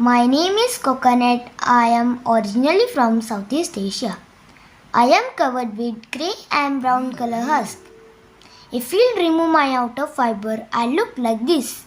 My name is Coconut. I am originally from Southeast Asia. I am covered with grey and brown color husk. If you'll remove my outer fiber, I look like this.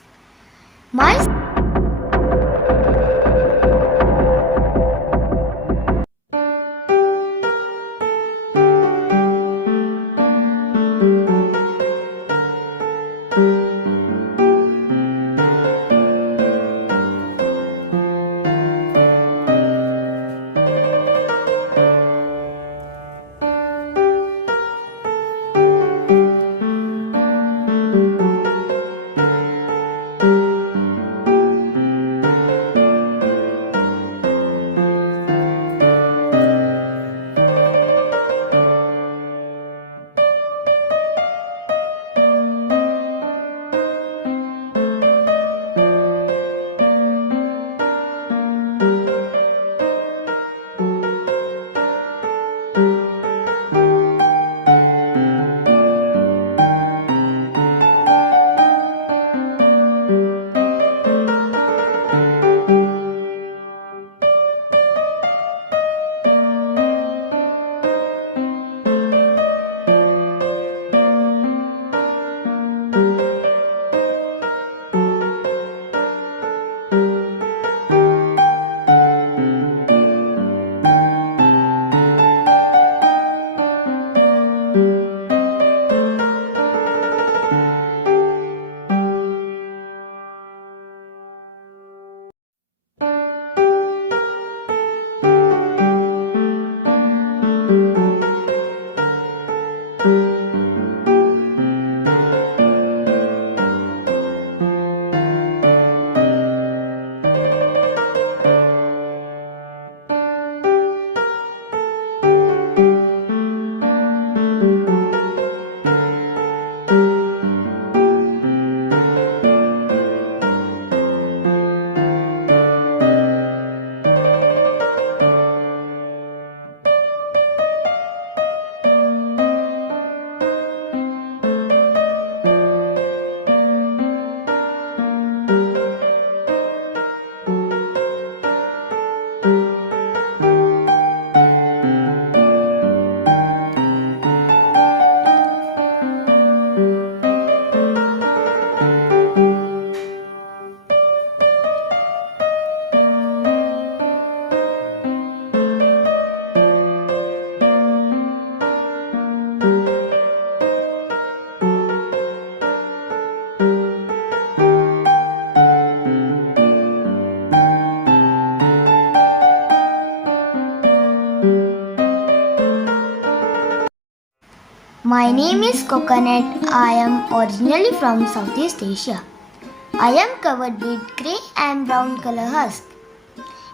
My name is Coconut. I am originally from Southeast Asia. I am covered with grey and brown color husk.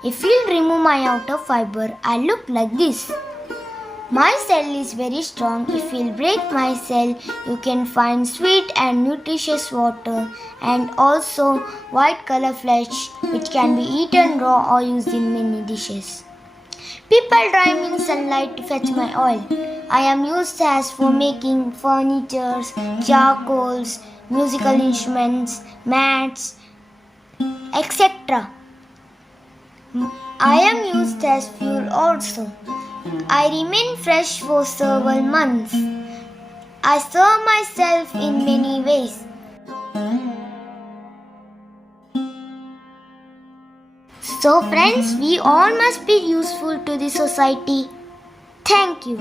If you'll remove my outer fiber, I look like this. My cell is very strong. If you'll break my cell, you can find sweet and nutritious water and also white color flesh which can be eaten raw or used in many dishes. People dry me in sunlight to fetch my oil. I am used as for making furniture, charcoals, musical instruments, mats, etc. I am used as fuel also. I remain fresh for several months. I serve myself in many ways. So friends, we all must be useful to the society. Thank you.